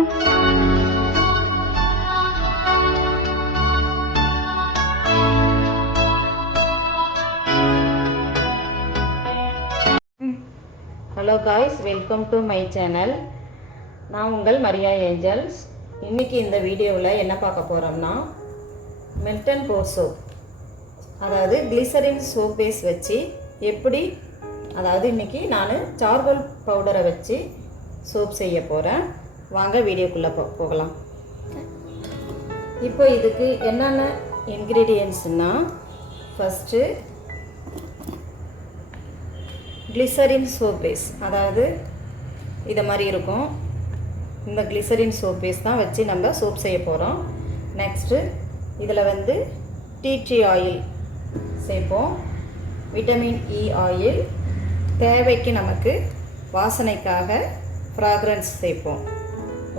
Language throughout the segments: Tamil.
Hello guys, welcome to my channel. நான் உங்கள் மரியா ஏஞ்சல்ஸ். இன்றைக்கி இந்த வீடியோவில் என்ன பார்க்க போகிறோம்னா, மெல்டன் போர் சோப், அதாவது கிளிசரின் சோப் பேஸ் வச்சு எப்படி, அதாவது இன்றைக்கி நான் சார்கோல் பவுடரை வச்சு சோப் செய்ய போகிறேன். வாங்க வீடியோக்குள்ளே போகலாம். இப்போ இதுக்கு என்னென்ன இன்க்ரீடியன்ட்ஸ்னால், ஃபஸ்ட்டு கிளிசரின் சோப் பேஸ், அதாவது இதை மாதிரி இருக்கும். இந்த கிளிசரின் சோப் பேஸ் தான் வச்சு நம்ம சோப் செய்ய போகிறோம். நெக்ஸ்ட்டு இதில் டீ ட்ரீ ஆயில் சேர்ப்போம், விட்டமின் இ ஆயில், தேவைக்கு நமக்கு வாசனைக்காக ஃப்ராக்ரன்ஸ் சேர்ப்போம்.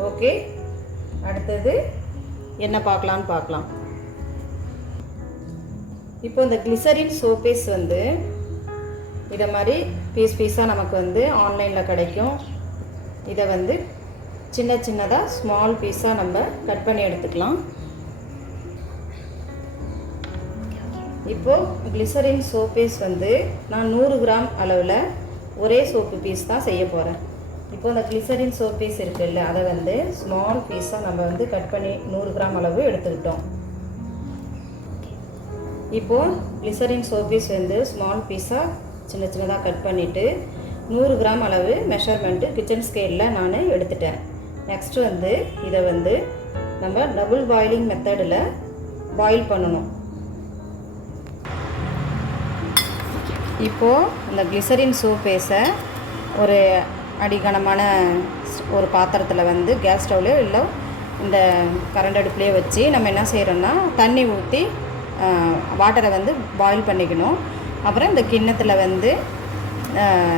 ஓகே, அடுத்தது என்ன பார்க்கலாம். இப்போ இந்த கிளிசரின் சோப் பேஸ் இதை மாதிரி பீஸாக நமக்கு ஆன்லைனில் கிடைக்கும். இதை சின்ன சின்னதாக ஸ்மால் பீஸாக நம்ம கட் பண்ணி எடுத்துக்கலாம். இப்போது கிளிசரின் சோப் பீஸ் நான் 100 கிராம் அளவில் ஒரே சோப்பு பீஸ் தான் செய்ய போகிறேன். இப்போது இந்த கிளிசரின் சோப் பீஸ் இருக்குல்ல, அதை ஸ்மால் பீஸாக நம்ம கட் பண்ணி 100 கிராம் அளவு எடுத்துக்கிட்டோம். இப்போது கிளிசரின் சோப் பீஸ் ஸ்மால் பீஸாக சின்ன சின்னதாக கட் பண்ணிவிட்டு 100 கிராம் அளவு மெஷர்மெண்ட்டு கிச்சன் ஸ்கேலில் நான் எடுத்துட்டேன். நெக்ஸ்ட்டு இதை நம்ம டபுள் பாயிலிங் மெத்தடில் பாயில் பண்ணணும். இப்போது இந்த கிளிசரின் சோப் பேஸை ஒரு அடிகனமான ஒரு பாத்திரத்தில் கேஸ் ஸ்டவ்ல இல்லை இந்த கரண்ட் அடுப்புலேயே வச்சு நம்ம என்ன செய்கிறோன்னா, தண்ணி ஊற்றி வாட்டரை பாயில் பண்ணிக்கணும். அப்புறம் இந்த கிண்ணத்தில்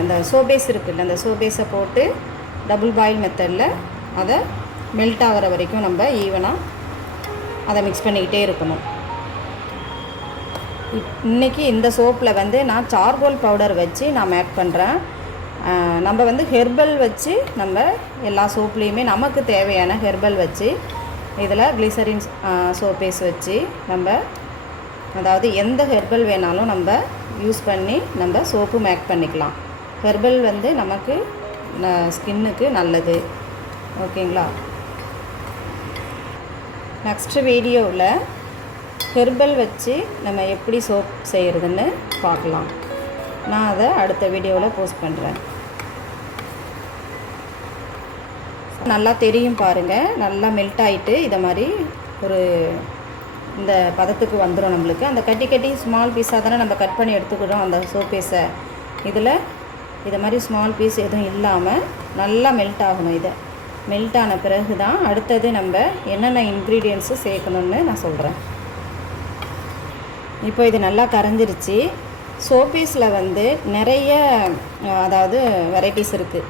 இந்த சோபேஸ் இருக்குல்ல, அந்த சோபேஸை போட்டு டபுள் பாயில் மெத்தடில் அதை மெல்ட் ஆகிற வரைக்கும் நம்ம ஈவனாக அதை மிக்ஸ் பண்ணிக்கிட்டே இருக்கணும். இன்றைக்கி இந்த சோப்பில் நான் சார்கோல் பவுடர் வச்சு நான் மேக் பண்ணுறேன். நம்ம ஹெர்பல் வச்சு நம்ம எல்லா சோப்லேயுமே நமக்கு தேவையான ஹெர்பல் வச்சு இதில் கிளிசரின் சோப்பேஸ் வச்சு நம்ம, அதாவது எந்த ஹெர்பல் வேணாலும் நம்ம யூஸ் பண்ணி நம்ம சோப்பு மேக் பண்ணிக்கலாம். ஹெர்பல் நமக்கு ஸ்கின்னுக்கு நல்லது. ஓகேங்களா? நெக்ஸ்ட் வீடியோவில் ஹெர்பல் வச்சு நம்ம எப்படி சோப் செய்கிறதுன்னு பார்க்கலாம். நான் அதை அடுத்த வீடியோவில் போஸ்ட் பண்ணுறேன். நல்லா தெரியும் பாருங்கள், நல்லா மெல்ட் ஆகிட்டு இதை மாதிரி ஒரு இந்த பதத்துக்கு வந்துடும் நம்மளுக்கு. அந்த கட்டி ஸ்மால் பீஸாக தானே நம்ம கட் பண்ணி எடுத்துக்கிறோம் அந்த சோப் பீஸை. இதை மாதிரி ஸ்மால் பீஸ் எதுவும் இல்லாமல் நல்லா மெல்ட் ஆகணும். இதை மெல்ட் ஆன பிறகு தான் அடுத்தது நம்ம என்னென்ன இன்க்ரீடியன்ட்ஸு சேர்க்கணுன்னு நான் சொல்கிறேன். இப்போ இது நல்லா கரைஞ்சிருச்சு. சோப் பீஸில் நிறைய, அதாவது வெரைட்டிஸ் இருக்குது.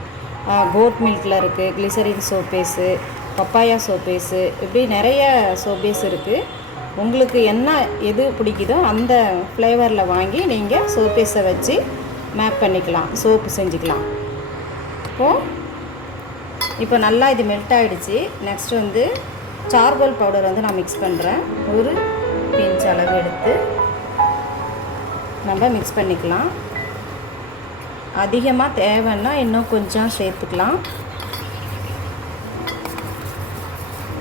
கோட் மில்கில் இருக்குது glycerine soap base, papaya soap base, இப்படி நிறைய சோப் பேஸ் இருக்குது. உங்களுக்கு என்ன எது பிடிக்குதோ அந்த ஃப்ளேவரில் வாங்கி நீங்கள் சோப் பேஸை வச்சு மேக் பண்ணிக்கலாம், சோப்பு செஞ்சுக்கலாம். இப்போ நல்லா இது மெல்ட் ஆகிடுச்சு. நெக்ஸ்ட்டு சார்கோல் பவுடர் நான் மிக்ஸ் பண்ணுறேன். ஒரு பிஞ்ச் அளவு எடுத்து நம்ம மிக்ஸ் பண்ணிக்கலாம். அதிகமாக தேவைன்னா இன்னும் கொஞ்சம் சேர்த்துக்கலாம்.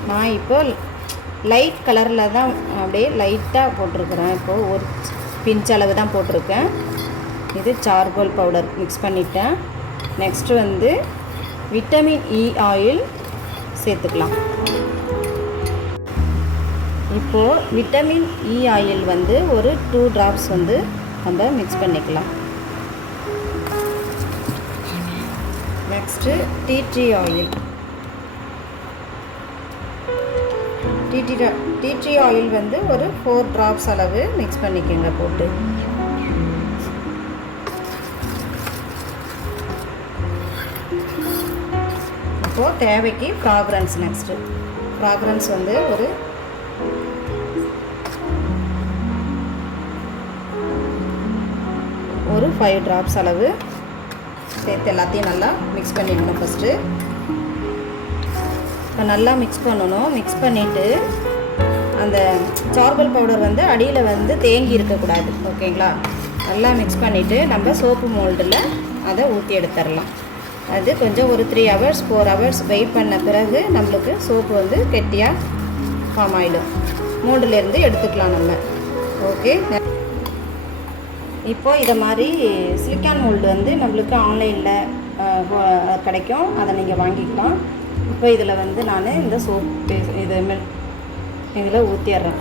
நான் இப்போ லைட் கலரில் தான் அப்படியே லைட்டாக போட்டிருக்கிறேன். இப்போது ஒரு பிஞ்ச் அளவு தான் போட்டிருக்கேன். இது சார்கோல் பவுடர் மிக்ஸ் பண்ணிட்டேன். நெக்ஸ்ட்டு விட்டமின் இ ஆயில் சேர்த்துக்கலாம். இப்போது விட்டமின் இ ஆயில் ஒரு 2 ட்ராப்ஸ் நம்ம மிக்ஸ் பண்ணிக்கலாம். Next tea tree oil, tea tree oil ஒரு 4 ட்ராப்ஸ் அளவு மிக்ஸ் பண்ணிக்கோங்க போட்டு. இப்போது தேவைக்கு ஃப்ராக்ரன்ஸ், நெக்ஸ்ட்டு ஃப்ராக்ரன்ஸ் ஒரு 5 ட்ராப்ஸ் அளவு சேர்த்து எல்லாத்தையும் நல்லா மிக்ஸ் பண்ணிடணும். ஃபஸ்ட்டு இப்போ நல்லா மிக்ஸ் பண்ணணும். மிக்ஸ் பண்ணிவிட்டு அந்த சார்கோல் பவுடர் வந்து அடியில் வந்து தேங்கி இருக்கக்கூடாது. ஓகேங்களா? நல்லா மிக்ஸ் பண்ணிவிட்டு நம்ம சோப்பு மோல்டில் அதை ஊற்றி எடுத்துடலாம். அது கொஞ்சம் ஒரு 3 hours 4 hours வெயிட் பண்ண பிறகு நம்மளுக்கு சோப்பு வந்து கெட்டியாக ஃபார்ம் ஆகிடும். மோல்டுலேருந்து எடுத்துக்கலாம் நம்ம. ஓகே, இப்போது இதை மாதிரி சிலிக்கான் மோல்டு வந்து நம்மளுக்கு ஆன்லைனில் கிடைக்கும். அதை நீங்கள் வாங்கிக்கலாம். இப்போ இதில் வந்து நான் இந்த சோப்பு இதில் ஊற்றிடுறேன்.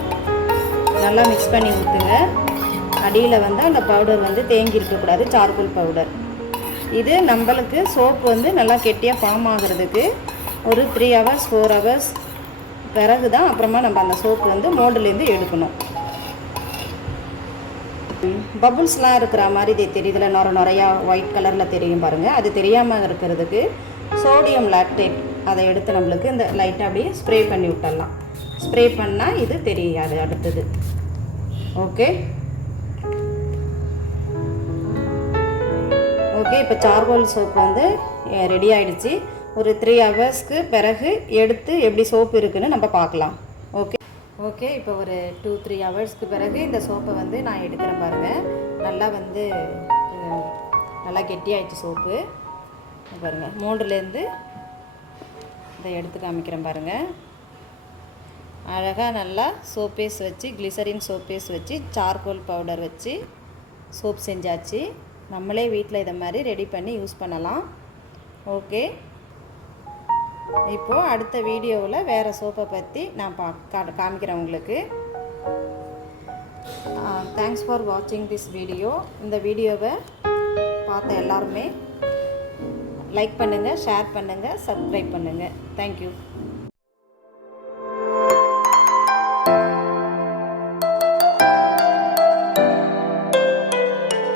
நல்லா மிக்ஸ் பண்ணி ஊற்றுங்க. அடியில் வந்து அந்த பவுடர் வந்து தேங்கி இருக்கக்கூடாது, சார்கோல் பவுடர். இது நம்மளுக்கு சோப்பு வந்து நல்லா கெட்டியாக ஃபார்ம் ஆகிறதுக்கு ஒரு 3 hours 4 hours பிறகு தான் அப்புறமா நம்ம அந்த சோப்பு வந்து மோல்டுலேருந்து எடுக்கணும். பபுள்ஸ்லாம் இருக்கிற மாதிரி தெரியுதுல, நிறையா ஒயிட் கலரில் தெரியும் பாருங்கள். அது தெரியாமல் இருக்கிறதுக்கு சோடியம் லாக்டேட் அதை எடுத்து நம்மளுக்கு இந்த லைட்டாக அப்படியே ஸ்ப்ரே பண்ணி விட்டுடலாம். ஸ்ப்ரே பண்ணால் இது தெரியாது அடுத்தது. ஓகே ஓகே, இப்போ சார்கோல் சோப்பு வந்து ரெடி ஆகிடுச்சு. ஒரு 3 hours பிறகு எடுத்து எப்படி சோப்பு இருக்குதுன்னு நம்ம பார்க்கலாம். ஓகே ஓகே, இப்போ ஒரு 2-3 hours பிறகு இந்த சோப்பை வந்து நான் எடுக்கிறேன் பாருங்கள். நல்லா வந்து நல்லா கெட்டியாகிடுச்சு சோப்பு பாருங்கள். மோல்டுலேருந்து இதை எடுத்து காமிக்கிறேன் பாருங்கள். அழகாக நல்லா சோப்பேஸ் வச்சு, கிளிசரின் சோப்பேஸ் வச்சு, சார்கோல் பவுடர் வச்சு சோப் செஞ்சாச்சு. நம்மளே வீட்டில் இதை மாதிரி ரெடி பண்ணி யூஸ் பண்ணலாம். ஓகே, இப்போது அடுத்த வீடியோவில் வேறு சோப்பை பற்றி நான் காமிக்கிறேன் உங்களுக்கு. தேங்க்ஸ் ஃபார் வாட்சிங் திஸ் வீடியோ. இந்த வீடியோவை பார்த்த எல்லாருமே லைக் பண்ணுங்கள், ஷேர் பண்ணுங்கள், சப்ஸ்கிரைப் பண்ணுங்கள். தேங்க்யூ.